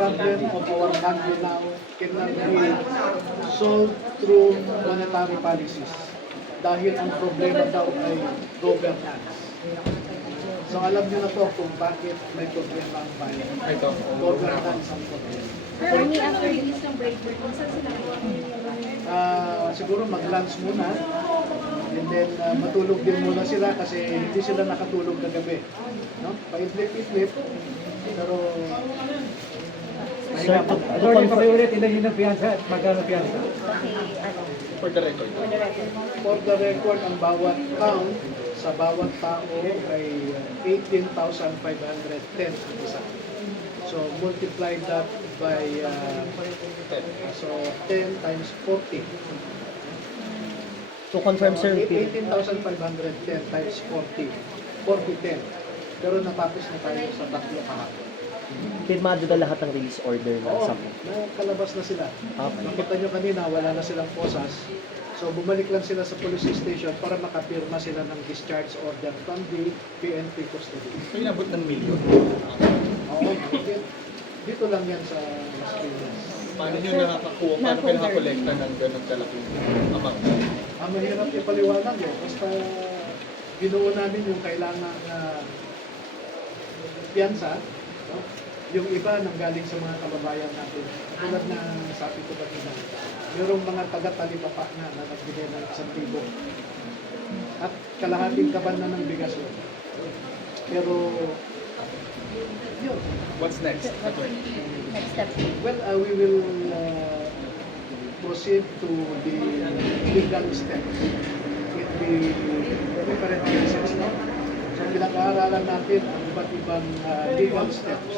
problem of our country now cannot be solved through monetary policies. Dahil ang problema daw ay governance. So alam niyo na po kung bakit may problema ang bayan. Ito. Governance ang problema. Attorney, after release ng break, saan sila? Siguro mag-lunch muna. And then matulog din muna sila kasi hindi sila nakatulog kagabi. No? Paidlip-idlip. Pero Sir, attorney, pakiulit, ilan yung piyansa at magkano piyansa? Okay, ano, For the record. for the record. for the record, ang bawat count sa bawat tao ay 18,510 ang isa. So multiply that by so 10 times 40. So confirm sir, 18,510 times 40. 40-10. Pero natapos na tayo sa tatlo kahapon. pirmado na lahat ng release order ng Oo, SAMU. nakalabas na sila. Okay. Nakita nyo kanina, wala na silang posas. So bumalik lang sila sa police station para makapirma sila ng discharge order from the PNP custody. So inabot ng milyon. Oo, dito lang yan sa Las Piñas. Paano nyo nakakakuha, paano kayo nakakolekta ng ganun kalaking amount? Ang mahirap ipaliwanag eh. Basta binuo namin yung kailangan na piyansa. No? Yung iba nanggaling sa mga kababayan natin. Tulad na sabi ko kanina, mayroong mga taga-talipapa na nagbigay ng 1,000. At kalahating kaban na ng bigas yun. Pero, yun. What's next? Attorney? Next step. Well, we will proceed to the legal step with the different cases. No? So, pinag-aaralan natin ang iba't ibang legal steps.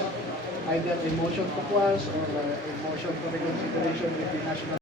Either a motion to quash or a motion for reconsideration with the National